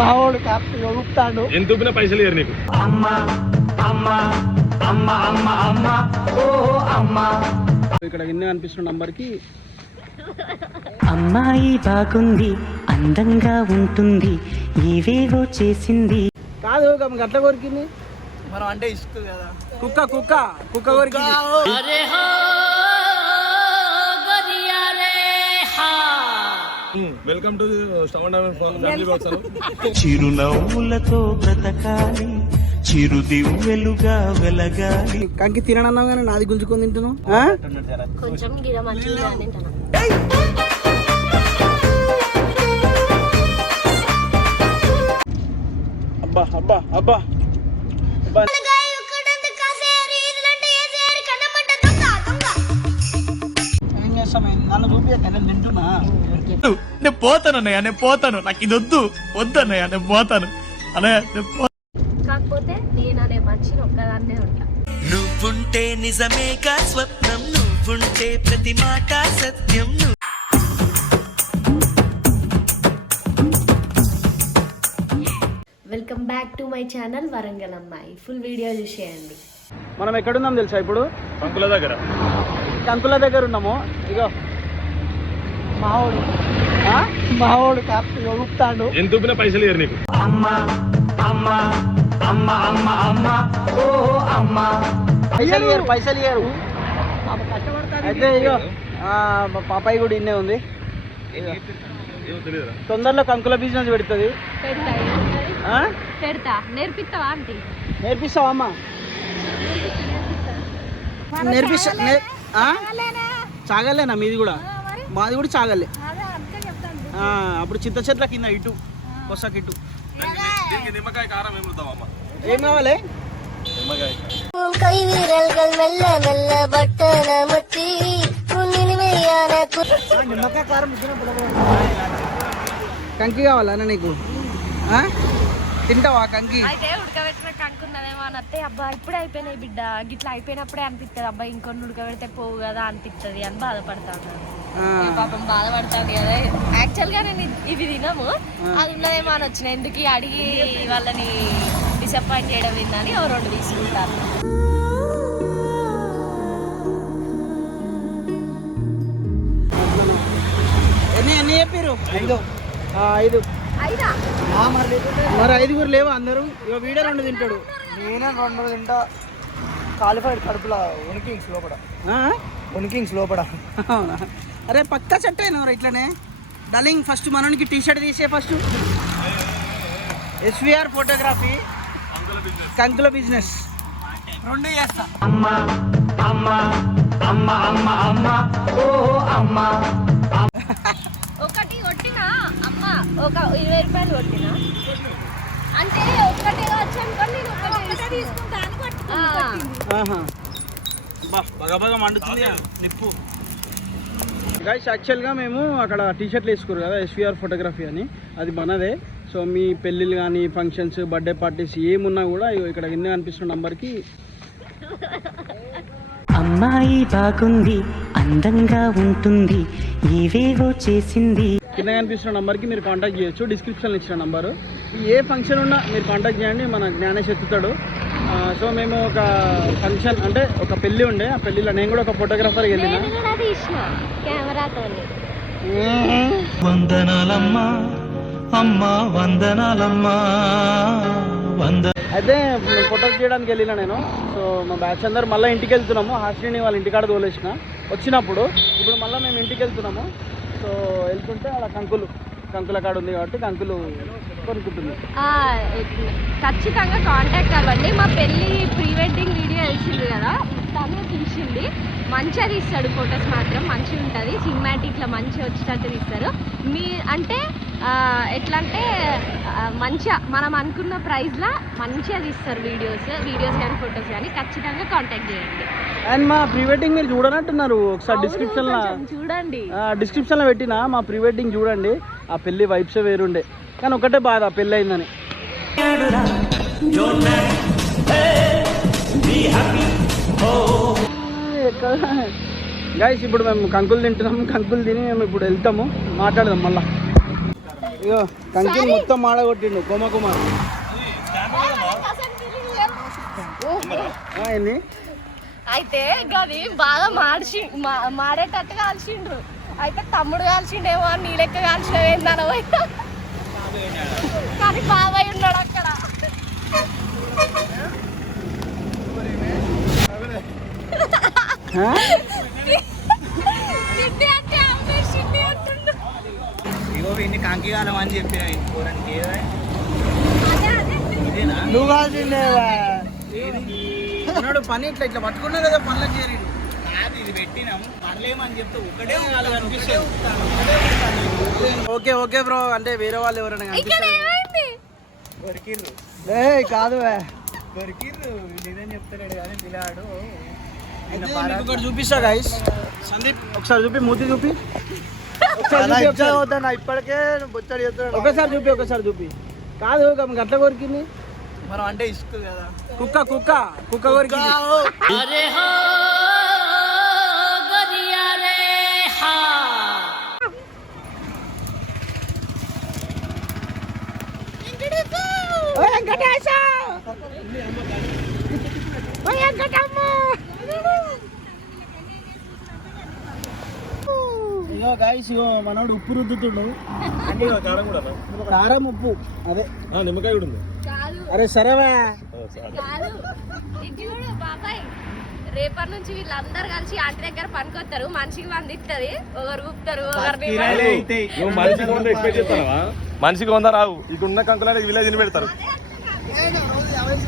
మావాడు కాస్త ఊపుతాడు ఎంత ఊపినా పైసలు ఇయ్యరు నీకు. ఇక్కడ కింద కనిపిస్తున్న నంబర్కి అమ్మాయి బాగుంది అందంగా ఉంటుంది ఏవేవో చేసింది. కాదు గట్ల కొరికింది. మనం అంటే ఇష్టం కదా. కుక్క కుక్క కుక్క కొరికింది. వెల్కమ్ టు స్టవన్ ఫ్యామిలీ చిరునవ్వులతో బ్రతకాలి చిరుదివ్వెలుగా వెలగాలి. కంకి తిననన్నావు కానీ నాది గుంజుకొని తింటున్నావు? ఆ? కొంచెం గిర మంచిగా అని తింటాను అబ్బా అబ్బా అబ్బా. అబ్బా. నేను పోతాను అన్నయ్య నేను పోతాను. నాకు ఇది వద్దు. వద్దు అన్నయ్య నేను పోతాను. అన్నయ్య నేను కాకపోతే నేను అనే మనిషిని ఒక్కదాన్నే ఉంటా. నువ్వుంటే నిజమేగా స్వప్నం నువ్వుంటే ప్రతి మాట సత్యం. నువ్వు welcome back to my channel Warangal అమ్మాయి ఫుల్ వీడియో చూసేయండి. మనం ఎక్కడున్నాం తెలుసా ఇప్పుడు? పంకుల దగ్గర. కంకుల దగ్గర ఉన్నాము. ఇగో. మావాడు? మావాడు కాస్త ఊపుతాడు. ఎంత ఊపినా పైసలు ఇయ్యరు నీకు. పైసలు ఇయ్యరు పైసలు ఇయ్యరు. అయితే ఇగో పాపాయి కూడా ఇన్నే ఉంది. తొందరలో కంకుల బిజినెస్ పెడుతుంది. పెడతా. ఆ? పెడతా. నేర్పిస్తావా ఆంటీ? నేర్పిస్తావా అమ్మా? నేర్పిస్తా నే- ఆ? చాగలేనా మీది కూడా? మాది కూడా చాగలే అప్పుడు చింత చెట్ల కింద ఇటు పొసకి ఇటు నిమ్మకాయ కారం ఏం కావాలి? నిమ్మకాయ కారం. కంకి నీకు? తింటావా కంకి? అయితే ఉడకబెట్టిన కనుకున్నదేమో అని అత్తే అబ్బా ఇప్పుడే అయిపోయినాయి బిడ్డ. గిట్లా అయిపోయినప్పుడే అనిపిస్తుంది అబ్బా ఇంకొన్ని ఉడకబెడితే పోవు కదా అనిపిస్తుంది అని బాధపడతా పాపం బాధపడతాను కదా. యాక్చువల్గా నేను ఇది- ఇవి తినము. అది ఉన్నదేమో అని వచ్చిన ఎందుకు అడిగి వాళ్ళని డిసప్పాయింట్ చేయడం విందని ఓ రెండు తీసుకుంటాను ఎన్ని చెప్పారు ఐదు. ఆ, ఐదు. మరి ఐదుగురు లేవా అందరూ? ఇక వీడే రెండు తింటాడు. నేనే రెండు తింటా. క్వాలిఫైడ్ కడుపులో ఉనికింగ్స్ లోపల. ఉనికింగ్స్ లోపల. అవునా? అరే పక్కా చెట్టు అయినా ఇట్లనే. డలింగ్ ఫస్ట్ మనోనికి టీ షర్ట్ తీసే ఫస్ట్ ఎస్విఆర్ ఫోటోగ్రఫీ కంకుల బిజినెస్ రెండు చేస్తా. ఒకటి కొట్టినా? అమ్మ ఒక ఇరవై రూపాయలు కొట్టినా? అంటే ఒక్కటే వచ్చి అనుకోండి బగ బగ మండుతుంది నిప్పు. గైస్ యాక్చువల్గా మేము అక్కడ టీ షర్ట్లు వేసుకోరు కదా ఎస్విఆర్ ఫోటోగ్రఫీ అని. అది మనదే. సో మీ పెళ్ళిళ్ళు కానీ ఫంక్షన్స్ బర్త్డే పార్టీస్ ఏమున్నా కూడా ఇక్కడ కింద కనిపిస్తున్న నంబర్కి అమ్మాయి బాగుంది అందంగా ఉంటుంది ఏవేవో చేసింది. కింద కనిపిస్తున్న నంబర్కి మీరు కాంటాక్ట్ చేయొచ్చు. డిస్క్రిప్షన్లో ఇచ్చిన నంబరు ఏ ఫంక్షన్ ఉన్నా మీరు కాంటాక్ట్ చేయండి మన జ్ఞానేష్ ఎత్తుతాడు. సో మేము ఒక ఫంక్షన్ అంటే ఒక పెళ్ళి ఉండే ఆ పెళ్ళిలో నేను కూడా ఒక ఫోటోగ్రాఫర్కి వెళ్ళిన. వందనాలమ్మా అమ్మా వందనాలమ్మా వంద అయితే ఫోటోస్ చేయడానికి వెళ్ళిన నేను. సో మా బ్యాచ్ అందరు మళ్ళీ ఇంటికి వెళ్తున్నాము. హాస్టల్ని వాళ్ళ ఇంటికాడ తోలేసిన. వచ్చినప్పుడు ఇప్పుడు మళ్ళీ మేము ఇంటికి వెళ్తున్నాము. సో వెళ్తుంటే అలా కంకులు కంకుల కాడ ఉంది కాబట్టి కంకులు ఖచ్చితంగా కాంటాక్ట్ అవ్వండి. మా పెళ్ళి ప్రీ వెడ్డింగ్ వీడియో వేసింది కదా తనే తీసింది. మంచిగా తీస్తాడు ఫొటోస్ మాత్రం మంచిగా ఉంటుంది. సినిమాటిక్లో మంచిగా వచ్చేటట్టు తీస్తారు. మీ అంటే ఎట్లా అంటే మంచిగా మనం అనుకున్న ప్రైస్లో మంచిగా తీస్తారు వీడియోస్ వీడియోస్ కానీ ఫొటోస్ కానీ ఖచ్చితంగా కాంటాక్ట్ చేయండి. అండ్ మా ప్రీ వెడ్డింగ్ మీరు చూడనట్టున్నారు. ఒకసారి డిస్క్రిప్షన్లో చూడండి. డిస్క్రిప్షన్లో పెట్టిన మా ప్రీ వెడ్డింగ్ చూడండి. ఆ పెళ్ళి వైబ్సే వేరుండే. కానీ ఒకటే బాధ పెళ్ళి అయిందని గైస్ ఇప్పుడు మేము కంకులు తింటున్నాము కంకులు తిని మేము ఇప్పుడు వెళ్తాము. మాట్లాడదాం మళ్ళా. ఇగో కంకి మొత్తం మాడగొట్టిండు కోమ కుమార్ ఆ, ఏంది? అయితే గది బాగా మార్చి మాడేటట్టు కాల్చిండ్రు అయితే తమ్ముడు కాల్చిండేమో అని నీ లెక్క కాల్చినవేందన. కానీ బాబాయ్ ఉన్నాడు అక్కడ. ఇగో ఇన్ని కంకి కాలం అని చెప్పిన నువ్వు పని ఇట్లా ఇట్లా పట్టుకున్నా కదా పనులకు చేరిండు. ఇది పెట్టినాం పర్లేమని చెప్తే ఒకటే ఓకే ఓకే బ్రో అంటే వేరే వాళ్ళు ఎవరైనా ఇక్కడ కనిపిస్తారు కాదు. కొరికిర్రు నిజం చెప్తలేడు కానీ పిల్లాడు ఒకటి చూపిస్తా గైస్ సందీప్ ఒకసారి చూపి మూతి చూపి ఒకసారి. ఇప్పటికే బొచ్చడి చెప్తాడు ఒకసారి చూపి ఒకసారి చూపి కాదు గట్ల కొరికింది మనం అంటే ఇసుక కదా కుక్క కుక్క కుక్క కొరికింది వెంకటేశ! ఓ వెంకటమ్మ! ఇగో గాయస్ ఇగో మనోడు ఉప్పు రుద్దుతుండు. కారం కూడా కారం ఉప్పు అదే. నిమ్మకాయ కూడా ఉంది. కాదు. అరే సరేవా రేపటి నుంచి వీళ్ళందరూ కలిసి ఆంటీ దగ్గర పనికొస్తారు మనిషికి మంది ఇస్తుంది ఒకరు గుప్తారు ఒకరు మనిషికి వంద రావు. ఇక ఉన్న కంకులని విలేజ్ పెడతారు.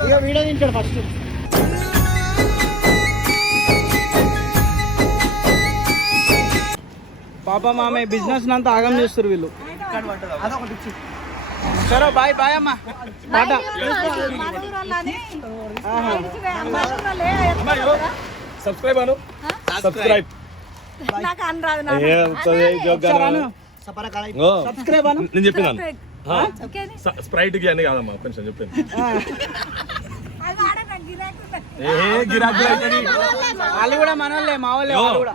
ఇక వీడియో తింటాడు ఫస్ట్ పాప మామే బిజినెస్ అంతా ఆగం చేస్తారు వీళ్ళు. సరే బాయ్ బాయ్ అమ్మా. టాటా. ఆహా. సబ్స్క్రైబ్ అను. సబ్స్క్రైబ్ ఒకసారి అను. సబ్స్క్రైబ్ అను. నేను చెప్పినాను. స్ప్రైట్కి అని. కాదమ్మా కొంచెం చెప్పాను ఏ గిరాకీ. వాళ్ళు కూడా మనోళ్ళే మా వాళ్ళే వాళ్ళు కూడా.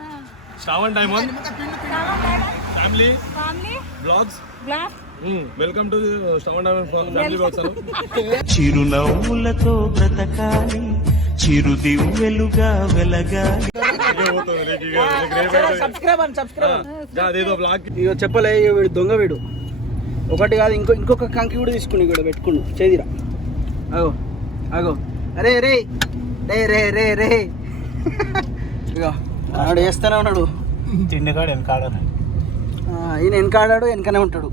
Shravan Diamond. Family. Blogs. Welcome to Shravan Diamond family blogs చిరునవ్వులతో బ్రతకాలి. చిరుదివ్వెలుగా వెలగాలి. ఇక చెప్పలే వీడు దొంగ వీడు. ఒకటి కాదు ఇంకో ఇంకొక కంకి కూడా తీసుకుని కూడా పెట్టుకుండు. చేదిరా. అగో అగో. అరే రే రే రే రే రే. ఇక ఆడు వేస్తూనే ఉన్నాడు. తిండికాడు వెనకాడాను. ఈయన వెనకాడాడు వెనకనే ఉంటాడు.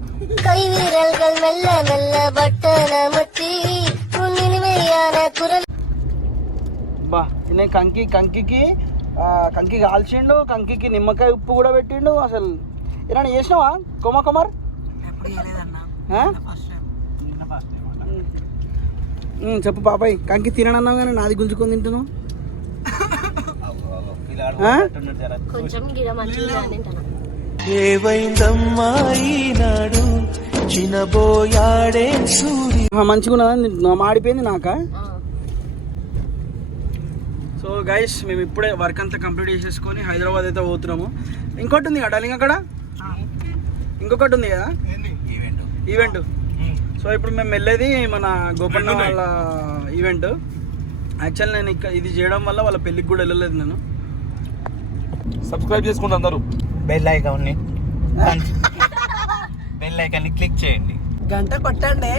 మెల్ల మెల్ల బట్టల ముట్టి అబ్బా నేను కంకి కంకికి కంకి కాల్చిండు కంకికి నిమ్మకాయ ఉప్పు కూడా పెట్టిండు అసలు. ఏమైనా చేసినావా కొమ కుమార్ చెప్పు పాపాయ్ కంకి తిననన్నావు కానీ నాది గుంజుకొని తింటాను? మంచిగా ఉన్నదని మాడిపోయింది నాకా? సో గైస్ మేము ఇప్పుడే వర్క్ అంతా కంప్లీట్ చేసేసుకొని హైదరాబాద్ అయితే పోతున్నాము. ఇంకోటి ఉంది కదా డార్లింగ్ అక్కడ? ఇంకొకటి ఉంది కదా? ఈవెంట్ సో ఇప్పుడు మేము వెళ్ళేది మన గోపన్న వాళ్ళ ఈవెంట్ యాక్చువల్ నేను ఇక్కడ ఇది చేయడం వల్ల వాళ్ళ పెళ్ళికి కూడా వెళ్ళలేదు నేను. సబ్స్క్రైబ్ చేసుకుంటా అందరూ. బెల్ ఐకాన్ని బెల్ ఐకాన్ని క్లిక్ చేయండి. గంట కొట్టండి.